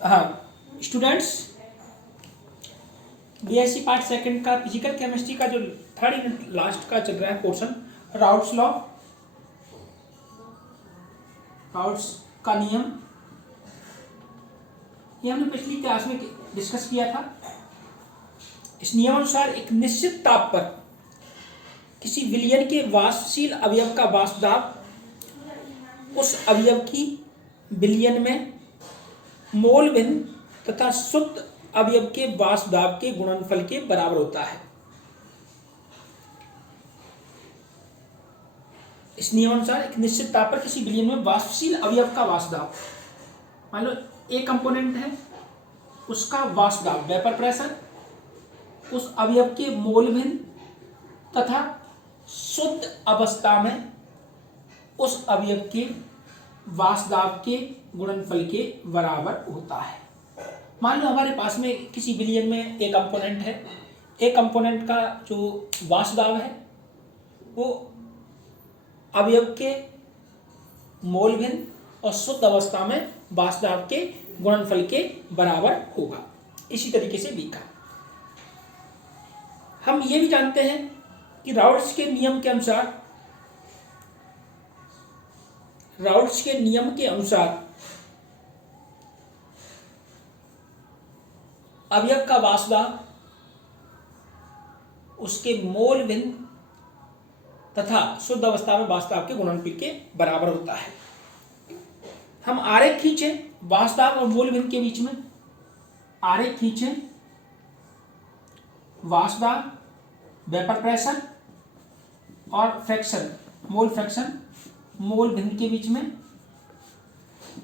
हाँ students, BSc part second का physical chemistry का जो थर्ड यूनिट लास्ट का चल रहा है पोर्शन, राउट्स लॉ, राउट्स का नियम, ये हमने पिछली क्लास में डिस्कस किया था। इस नियमानुसार एक निश्चित ताप पर किसी विलयन के वाष्पशील अवयव का वाष्प दाब उस अवयव की विलयन में मोल भिन्न तथा शुद्ध अवयव के वाष्प दाब के गुणनफल के बराबर होता है। इस नियमानुसार एक निश्चित ताप पर किसी विलयन में वाष्पशील अवयव का वाष्प दाब, मान लो एक कंपोनेंट है, उसका वाष्प दाब वेपर प्रेशर उस अवयव के मोल भिन्न तथा शुद्ध अवस्था में उस अवयव के वाष्प दाब के गुणनफल के बराबर होता है। मान लो हमारे पास में किसी विलयन में एक कंपोनेंट है, एक कंपोनेंट का जो वाष्प दाब है वो अवयव के मोल भिन्न और शुद्ध अवस्था में वाष्प दाब के गुणनफल के बराबर होगा। इसी तरीके से बी का हम ये भी जानते हैं कि राउट्स के नियम के अनुसार, राउट्स के नियम के अनुसार अवयव का वाष्प दाब उसके मोल भिन्न तथा शुद्ध अवस्था में वाष्प दाब के गुणनफल के बराबर होता है। हम आरेख खींचे वाष्प दाब और मोल भिन्न के बीच में, आरेख खींचे वाष्प दाब, वेपर प्रेशर और फ्रैक्शन, मोल फ्रैक्शन, मोल भिन्न के बीच में,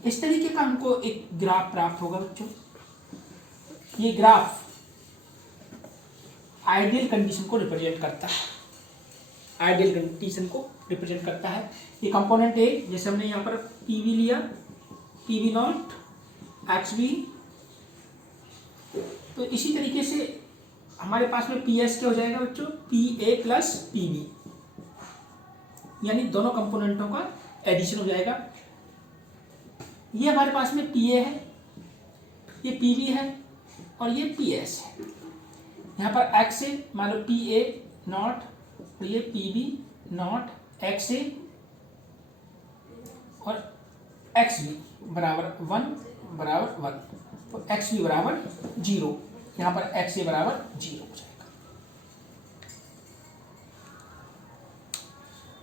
इस तरीके का हमको एक ग्राफ प्राप्त होगा बच्चों। ये ग्राफ आइडियल कंडीशन को रिप्रेजेंट करता है, आइडियल कंडीशन को रिप्रेजेंट करता है। ये कंपोनेंट ए, जैसे हमने यहाँ पर पीवी लिया, पीवी नॉट एक्सवी, तो इसी तरीके से हमारे पास में पी एस क्या हो जाएगा बच्चों, P A plus P B, यानी दोनों कंपोनेंटों का एडिशन हो जाएगा। ये हमारे पास में पी ए है, ये पी बी है और ये पी एस है। यहाँ पर एक्स ए मान लो पी ए नॉट और ये पी बी नॉट एक्स ए और एक्स बी बराबर 1 बराबर 1, तो एक्स बी बराबर 0, यहाँ पर एक्स ए बराबर 0 हो जाएगा।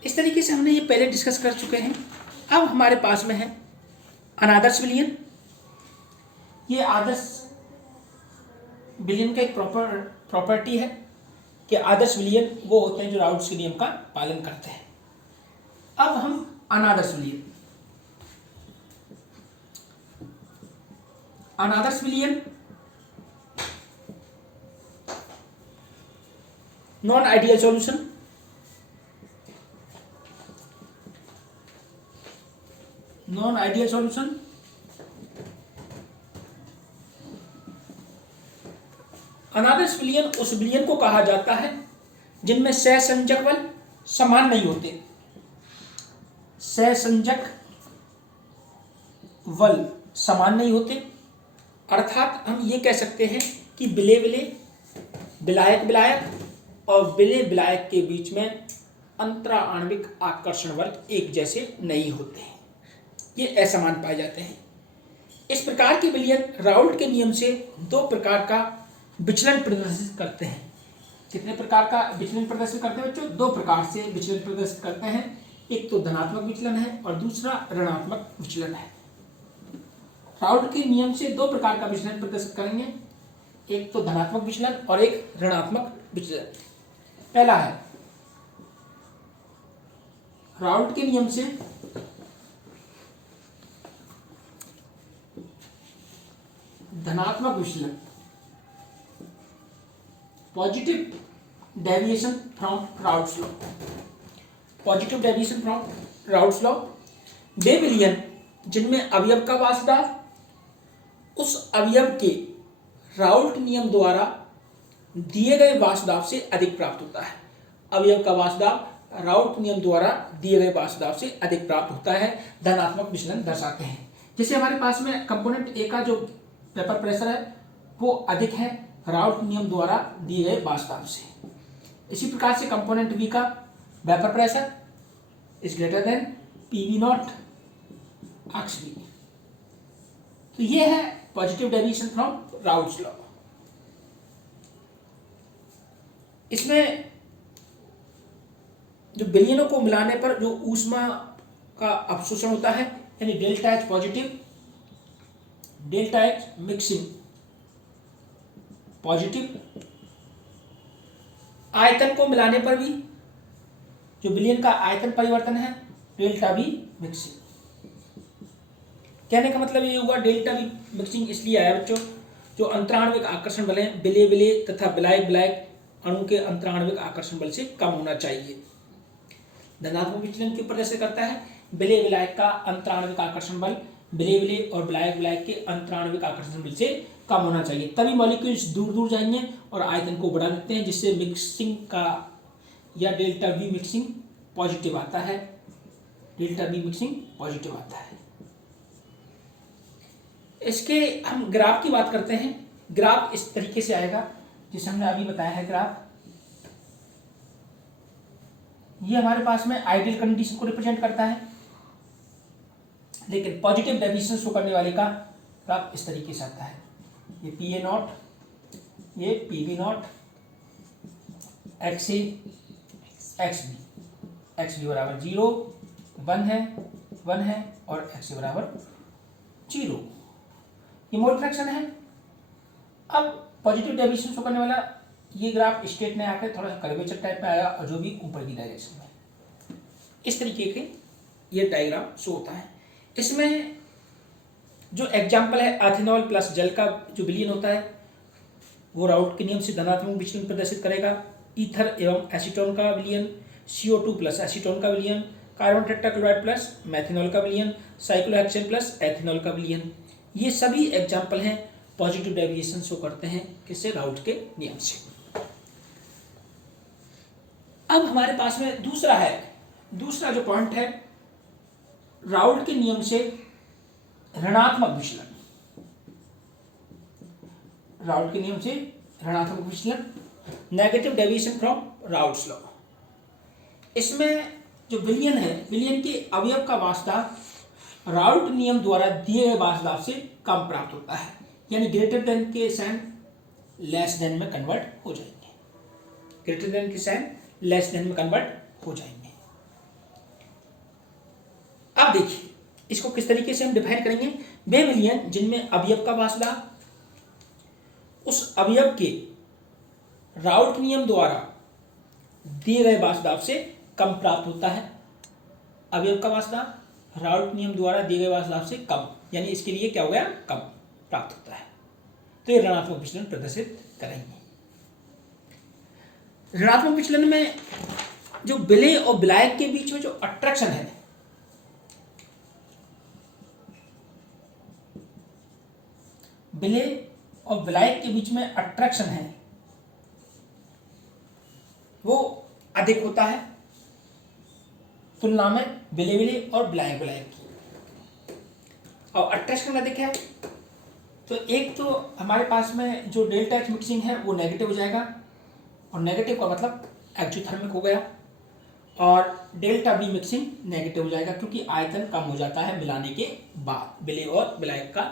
इस तरीके से हमने ये पहले डिस्कस कर चुके हैं। अब हमारे पास में है अनादर्श विलयन। ये आदर्श विलयन का एक प्रॉपर्टी है कि आदर्श विलयन वो होते हैं जो राउट्स के नियम का पालन करते हैं। अब हम अनादर्श विलयन, अनादर्श विलयन non ideal solution, non ideal solution, अनादर्श विलयन उस विलयन को कहा जाता है जिनमें सहसंयोजक बल समान नहीं होते, सहसंयोजक बल समान नहीं होते, अर्थात हम ये कह सकते हैं कि विलय विलय, विलायक विलायक और विलय विलायक के बीच में अंतरा आणविक आकर्षण बल एक जैसे नहीं होते हैं, ये असमान पाए जाते हैं। इस प्रकार के विलयन राउल्ट के नियम से दो प्रकार का विचलन प्रदर्शित करते हैं। कितने प्रकार का विचलन प्रदर्शित करते हैं बच्चों? दो प्रकार से विचलन प्रदर्शित करते हैं। एक तो धनात्मक विचलन है और दूसरा ऋणात्मक विचलन है। राउल्ट के नियम से दो प्रकार का विचलन प्रदर्शित करेंगे, एक तो धनात्मक विचलन और एक ऋणात्मक विचलन। पहला है राउल्ट के नियम से धनात्मक विचलन, positive deviation from Raoult's law, positive deviation from Raoult's law, वे विलयन जिनमें अवयव का वाष्प दाब उस अवयव के राउल्ट नियम द्वारा दिए गए वाष्प दाब से अधिक प्राप्त होता है। अवयव का वाष्प दाब राउल्ट नियम द्वारा दिए गए वाष्प दाब से अधिक प्राप्त होता है, धनात्मक विचलन दर्शाते हैं। जैसे हमारे पास में कंपोनेंट ए का जो वेपर प्रेशर है वो अधिक है राउल्ट नियम द्वारा दिए गए वाष्प से। इसी प्रकार से कंपोनेंट बी का vapour pressure is greater than PV naught X B. तो ये है positive deviation from Raoult's law. इसमें जो विलयनों को मिलाने पर जो ऊष्मा का अवशोषण होता है यानी delta H positive, delta H mixing positive, आयतन को मिलाने पर भी जो विलयन का आयतन परिवर्तन है डेल्टा बी मिक्सिंग। कहने का मतलब ये हुआ डेल्टा बी मिक्सिंग इसलिए आया बच्चों, जो अंतराण्विक आकर्षण बल है विलय विलय तथा विलायक विलायक अणु के अंतराण्विक आकर्षण बल से कम होना चाहिए। धनात्मक विचलन के प्रदर्शित करता है विलय विलायक का अंतराण्विक आकर्षण बल विलय विलय और विलायक विलायक के अंतराण्विक आकर्षण बल से कम होना चाहिए, तभी मॉलिक्यूल्स दूर दूर जाएंगे और आयतन को बढ़ा देते हैं, जिससे मिक्सिंग का या डेल्टा बी मिक्सिंग पॉजिटिव आता है, डेल्टा बी मिक्सिंग पॉजिटिव आता है। इसके हम ग्राफ की बात करते हैं। ग्राफ इस तरीके से आएगा जिसे हमने अभी बताया है। ग्राफ ये हमारे पास में आइडियल कंडीशन को रिप्रेजेंट करता है, लेकिन पॉजिटिव डेविएशन शो करने वाले का ग्राफ इस तरीके से आता है। ये पी ए नॉट, ये P B naught, X A X B बराबर 0 1 है और एक्स ए बराबर 0। ये मोड फ्रैक्शन है। अब पॉजिटिव डेविएशन शो करने वाला ये ग्राफ स्ट्रेट में आकर थोड़ा सा कर्वेचर टाइप में आया और जो भी ऊपर की डायरेक्शन में इस तरीके के ये डायग्राम शो होता है। इसमें जो एग्जाम्पल है एथेनॉल प्लस जल का जो विलयन होता है वो राउल्ट के नियम से धनात्मक विचलन प्रदर्शित करेगा। ईथर एवं एसीटोन का विलयन, CO2 प्लस एसीटोन का विलयन, कार्बन टेट्राक्लोराइड प्लस मेथनॉल का विलयन, साइक्लोहेक्सेन प्लस एथेनॉल का विलयन, ये सभी एग्जाम्पल हैं पॉजिटिव डेविएशन शो करते हैं किससे, राउल्ट के नियम से। अब हमारे पास में दूसरा जो पॉइंट है राउल्ट के नियम से ऋणात्मक विचलन। राउल्ट के नियम से ऋणात्मक विचलन, negative deviation from Raoult's law. इसमें जो विलयन है, विलयन के अवयव का वाष्प राउल्ट नियम द्वारा दिए गए वाष्प से कम प्राप्त होता है, यानी ग्रेटर देन के साइन लेस देन में कन्वर्ट हो जाएंगे, ग्रेटर देन के साइन लेस देन में कन्वर्ट हो जाएंगे। अब देखिए इसको किस तरीके से हम डिफाइन करेंगे। वे विलयन जिनमें अवयव का वाष्प उस अवयव के राउल्ट नियम द्वारा दिए गए वाष्प से कम प्राप्त होता है। अवयव का वाष्प राउल्ट नियम द्वारा दिए गए वाष्प से कम, यानी इसके लिए क्या हो गया, कम प्राप्त होता है। तो ये ऋणात्मक विचलन प्रदर्शित करेंगे। ऋणात्मक विचलन में जो विलय और विलायक के बीच में जो अट्रैक्शन है, विलय और विलायक के बीच में अट्रैक्शन है वो अधिक होता है तुलना में विलय विलय और विलायक विलायक की। और अट्रैक्शन अधिक है तो एक तो हमारे पास में जो डेल्टा एच मिक्सिंग है वो नेगेटिव हो जाएगा, और नेगेटिव का मतलब एक्जिथर्मिक हो गया, और डेल्टा बी मिक्सिंग नेगेटिव हो जाएगा क्योंकि आयतन कम हो जाता है मिलाने के बाद। विलय और विलायक का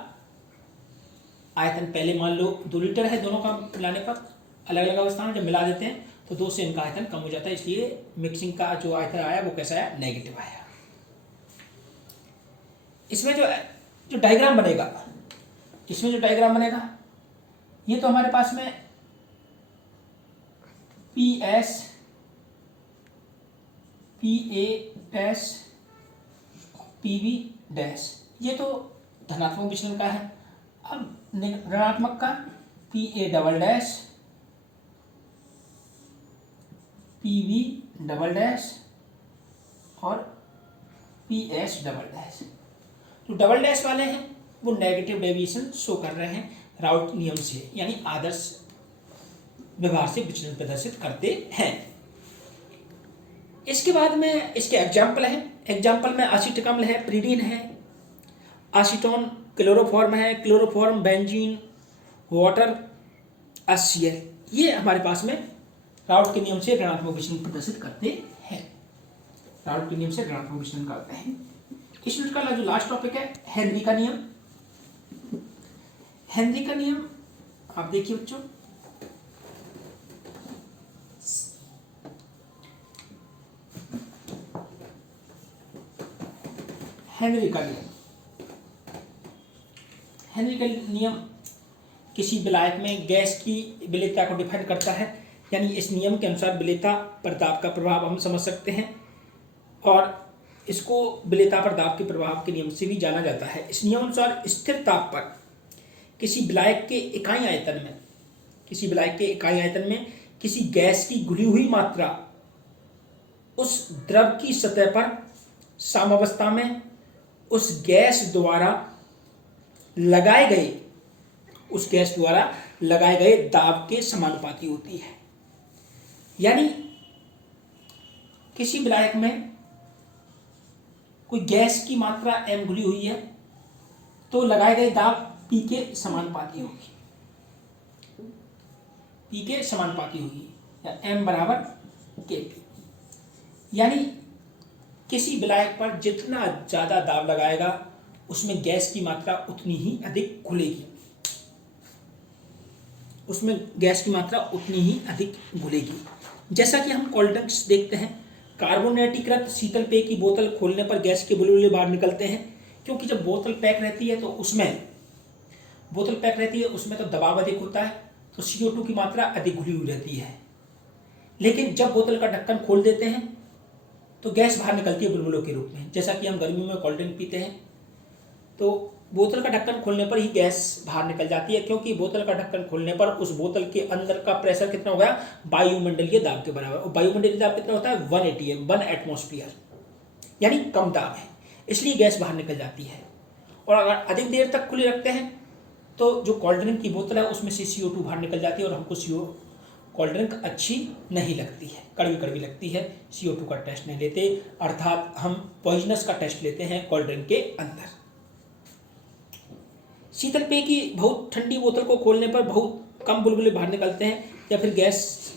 आयतन पहले मान लो 2 लीटर है, दोनों का मिलाने पर अलग अलग अवस्था में जब मिला देते हैं तो 2 से इनका आयतन कम हो जाता है, इसलिए मिक्सिंग का जो आयतन आया वो कैसा आया, नेगेटिव आया। इसमें जो डायग्राम बनेगा, ये तो हमारे पास में PS PA dash PB dash, ये तो धनात्मक विचलन का है। अब ऋणात्मक का PA double dash PB double dash और PS डबल डैश। जो डबल डैश वाले हैं वो नेगेटिव डेविएशन शो कर रहे हैं राउल्ट नियम से, यानी आदर्श व्यवहार से विचलन प्रदर्शित करते हैं। इसके बाद में इसके एग्जाम्पल में एसीटिक अम्ल है, प्रीडीन है, एसीटोन क्लोरोफॉर्म है, क्लोरोफॉर्म, बेंजीन, वाटर, HCl, ये हमारे पास में राउट के नियम से ऋणात्मक विचलन प्रदर्शित करते हैं। राउट के नियम से ऋणात्मक विचलन करते हैं। इस यूनिट का जो लास्ट टॉपिक है हेनरी का नियम। हेनरी का नियम आप देखिए बच्चों, हेनरी का नियम। हेनरी का नियम किसी विलायक में गैस की विलेयता को डिफाइन करता है। यानी इस नियम के अनुसार विलेयता पर दाब का प्रभाव हम समझ सकते हैं और इसको विलेयता पर दाब के प्रभाव के नियम से भी जाना जाता है। इस नियम अनुसार स्थिर ताप पर किसी विलायक के इकाई आयतन में किसी गैस की घुली हुई मात्रा उस द्रव की सतह पर साम्यावस्था में उस गैस द्वारा लगाए गए दाब के समानुपाती होती है। यानी किसी विलायक में कोई गैस की मात्रा m घुली हुई है तो लगाए गए दाब P के समानुपाती होगी, या m बराबर Kp। यानी किसी विलायक पर जितना ज्यादा दाब लगाएगा उसमें गैस की मात्रा उतनी ही अधिक घुलेगी, जैसा कि हम कोल्ड ड्रिंक्स देखते हैं। कार्बोनेटीकृत शीतल पेय की बोतल खोलने पर गैस के बुलबुले बाहर निकलते हैं, क्योंकि जब बोतल पैक रहती है तो उसमें तो दबाव अधिक होता है, तो CO2 की मात्रा अधिक घुली हुई रहती है। लेकिन जब बोतल का ढक्कन खोल देते हैं तो गैस बाहर निकलती है बुलबुलों के रूप में। जैसा कि हम गर्मी में कोल्ड ड्रिंक पीते हैं तो बोतल का ढक्कन खोलने पर ही गैस बाहर निकल जाती है, क्योंकि बोतल का ढक्कन खोलने पर उस बोतल के अंदर का प्रेशर कितना हो गया, वायुमंडलीय दाब के बराबर। और वायुमंडलीय दाब कितना होता है, 1 atm, 1 एटमॉस्फेयर, यानी कम दाब है, इसलिए गैस बाहर निकल जाती है। और अगर अधिक देर तक खुली रखते हैं तो जो कोल्ड ड्रिंक की बोतल है उसमें से CO2 बाहर निकल जाती है और हमको कोल्ड ड्रिंक अच्छी नहीं लगती है, कड़वी लगती है। CO2 का टेस्ट नहीं लेते, अर्थात हम पॉइजनस का टेस्ट लेते हैं कोल्ड ड्रिंक के अंदर। शीतल पेय की बहुत ठंडी बोतल को खोलने पर बहुत कम बुलबुले बाहर निकलते हैं या फिर गैस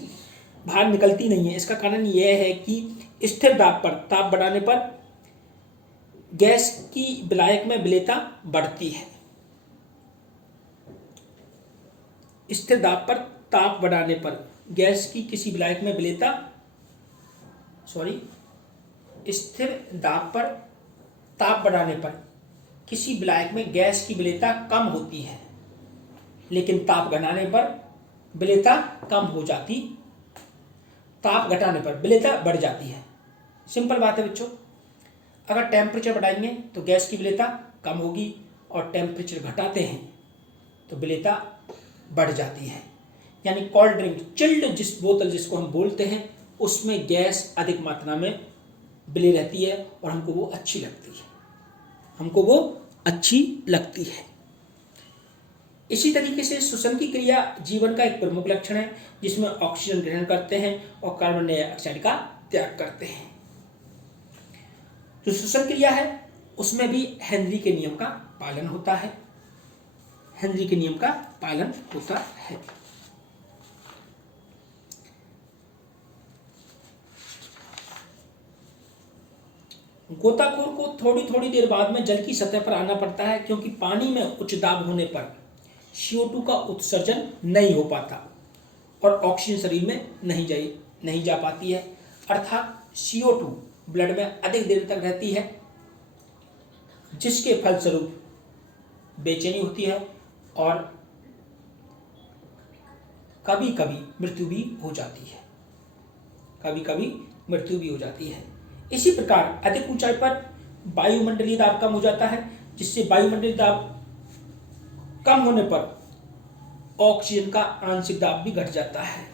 बाहर निकलती नहीं है। इसका कारण यह है कि स्थिर दाब पर ताप बढ़ाने पर गैस की विलायक में विलेयता बढ़ती है। स्थिर दाब पर ताप बढ़ाने पर गैस की किसी विलायक में विलेयता स्थिर दाब पर ताप बढ़ाने पर किसी विलायक में गैस की विलेयता कम होती है, लेकिन ताप घटाने पर विलेयता कम हो जाती, ताप घटाने पर विलेयता बढ़ जाती है। सिंपल बात है बच्चों, अगर टेम्परेचर बढ़ाएंगे तो गैस की विलेयता कम होगी और टेम्परेचर घटाते हैं तो विलेयता बढ़ जाती है। यानी कोल्ड ड्रिंक चिल्ड बोतल जिसको हम बोलते हैं उसमें गैस अधिक मात्रा में विलेय रहती है और हमको वो अच्छी लगती है। इसी तरीके से श्वसन की क्रिया जीवन का एक प्रमुख लक्षण है, जिसमें ऑक्सीजन ग्रहण करते हैं और कार्बन डाइऑक्साइड का त्याग करते हैं। जो श्वसन क्रिया है उसमें भी हेनरी के नियम का पालन होता है। गोताखोर को थोड़ी देर बाद में जल की सतह पर आना पड़ता है, क्योंकि पानी में उच्च दाब होने पर CO2 का उत्सर्जन नहीं हो पाता और ऑक्सीजन शरीर में नहीं जा पाती है, अर्थात CO2 ब्लड में अधिक देर तक रहती है, जिसके फलस्वरूप बेचैनी होती है और कभी कभी मृत्यु भी हो जाती है। इसी प्रकार अधिक ऊंचाई पर वायुमंडलीय दाब कम हो जाता है, जिससे वायुमंडलीय दाब कम होने पर ऑक्सीजन का आंशिक दाब भी घट जाता है।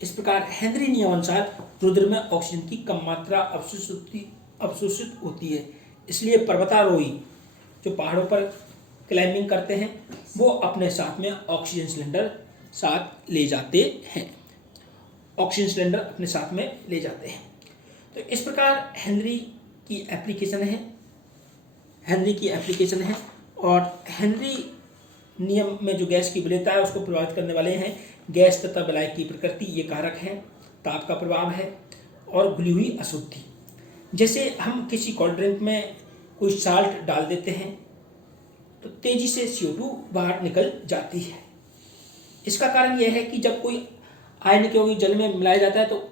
इस प्रकार हेनरी नियम अनुसार रुधिर में ऑक्सीजन की कम मात्रा अवशोषित होती है। इसलिए पर्वतारोही जो पहाड़ों पर क्लाइंबिंग करते हैं वो अपने साथ में ऑक्सीजन सिलेंडर ले जाते हैं। तो इस प्रकार हेनरी की एप्लीकेशन है और हेनरी नियम में जो गैस की विलेयता है उसको प्रभावित करने वाले हैं गैस तथा विलायक की प्रकृति, ये कारक है, ताप का प्रभाव है और घुली हुई अशुद्धि। जैसे हम किसी कोल्ड ड्रिंक में कोई साल्ट डाल देते हैं तो तेजी से CO2 बाहर निकल जाती है। इसका कारण यह है कि जब कोई आयन के यौगिक जल में मिलाया जाता है तो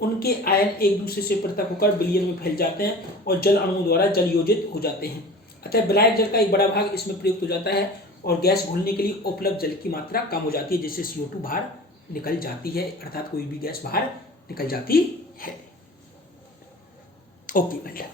उनके आयन एक दूसरे से पृथक होकर विलयन में फैल जाते हैं और जल अणुओं द्वारा जल योजित हो जाते हैं। अतः विलायक जल का एक बड़ा भाग इसमें प्रयुक्त हो जाता है और गैस घुलने के लिए उपलब्ध जल की मात्रा कम हो जाती है, जिससे CO2 बाहर निकल जाती है, अर्थात कोई भी गैस बाहर निकल जाती है। ओके बेटा।